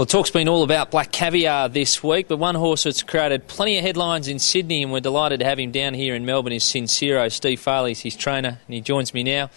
Well, talk's been all about Black Caviar this week, but one horse that's created plenty of headlines in Sydney, and we're delighted to have him down here in Melbourne, is Sincero. Steve Farley's his trainer, and he joins me now.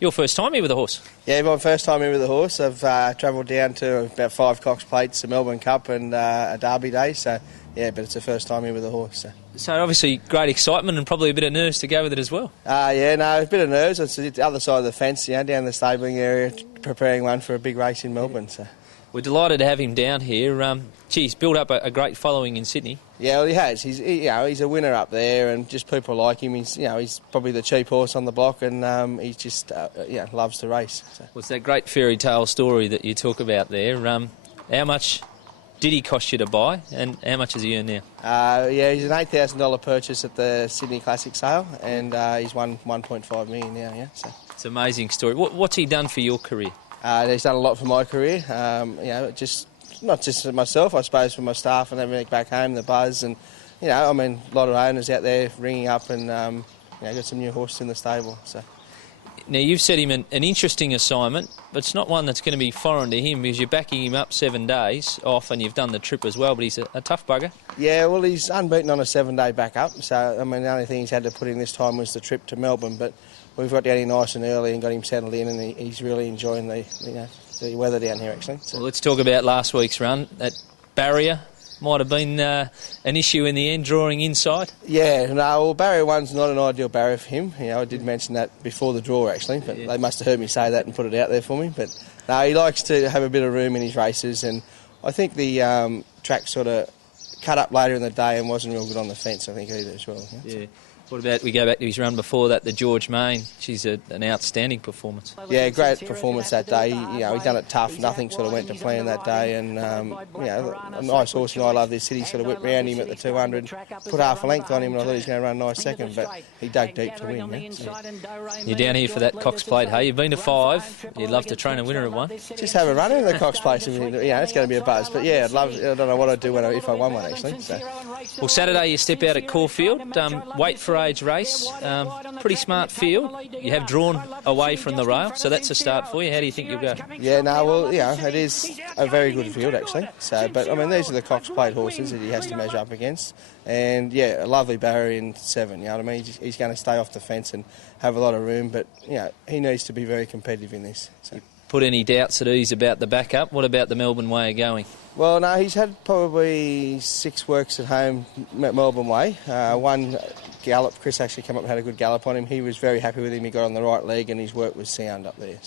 Your first time here with the horse? Yeah, my first time here with the horse. I've travelled down to about 5 Cox Plates, the Melbourne Cup and a Derby day, so yeah, but it's the first time here with the horse. So obviously great excitement and probably a bit of nerves to go with it as well. Yeah, no, a bit of nerves. It's the other side of the fence, down the stabling area, preparing one for a big race in Melbourne. So we're delighted to have him down here. He's built up a great following in Sydney. Yeah, well, he has. He's a winner up there, and just people like him. He's probably the cheap horse on the block, and he just loves to race. So. Well, it's that great fairy tale story that you talk about there. How much did he cost you to buy, and how much has he earned now? He's an $8,000 purchase at the Sydney Classic sale, and he's won $1.5 million now. Yeah, so it's an amazing story. What's he done for your career? He's done a lot for my career. Just not just myself, I suppose, for my staff and everything back home, the buzz, and a lot of owners out there ringing up, and got some new horses in the stable. So. Now, you've set him an interesting assignment, but it's not one that's going to be foreign to him because you're backing him up 7 days off and you've done the trip as well, but he's a tough bugger. Yeah, well, he's unbeaten on a 7-day back-up, so, the only thing he's had to put in this time was the trip to Melbourne, but we've got down here nice and early and got him settled in, and he's really enjoying the weather down here, actually. So. Well, let's talk about last week's run. That barrier might have been an issue in the end, drawing inside. Yeah, barrier 1's not an ideal barrier for him. I did mention that before the draw, actually, but They must have heard me say that and put it out there for me. But no, he likes to have a bit of room in his races, and I think the track sort of cut up later in the day and wasn't real good on the fence, I think, either as well. Yeah. What about, we go back to his run before that, the George Main? She's an outstanding performance. Yeah, great performance that day. He done it tough. Nothing sort of went to plan that day. And, a nice horse, and I love this city, sort of whipped round him at the 200, put half a length on him, and I thought he was going to run a nice second, but he dug deep to win. Yeah? So. You're down here for that Cox Plate, hey? You've been to 5. You'd love to train a winner at 1. Just have a run in the Cox Place. It's going to be a buzz. But, yeah, I don't know what I'd do if I won one, actually. So. Well, Saturday you step out at Caulfield, weight for age race, pretty smart field. You have drawn away from the rail, so that's a start for you. How do you think you'll go? Yeah, it is a very good field, actually. So, but these are the Cox Plate horses that he has to measure up against, and a lovely barrier in 7. You know what I mean? He's going to stay off the fence and have a lot of room, but he needs to be very competitive in this. So. Put any doubts at ease about the backup? What about the Melbourne way of going? Well, no, he's had probably 6 works at home Melbourne way. One gallop, Chris actually came up and had a good gallop on him. He was very happy with him. He got on the right leg and his work was sound up there.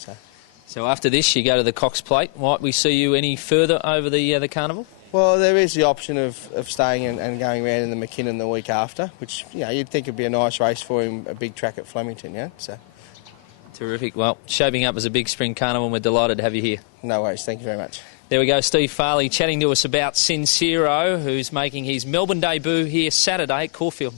So after this, you go to the Cox Plate. Might we see you any further over the carnival? Well, there is the option of staying and going around in the McKinnon the week after, which you'd think would be a nice race for him, a big track at Flemington, So. Terrific. Well, shaping up as a big spring carnival, and we're delighted to have you here. No worries. Thank you very much. There we go, Steve Farley chatting to us about Sincero, who's making his Melbourne debut here Saturday at Caulfield.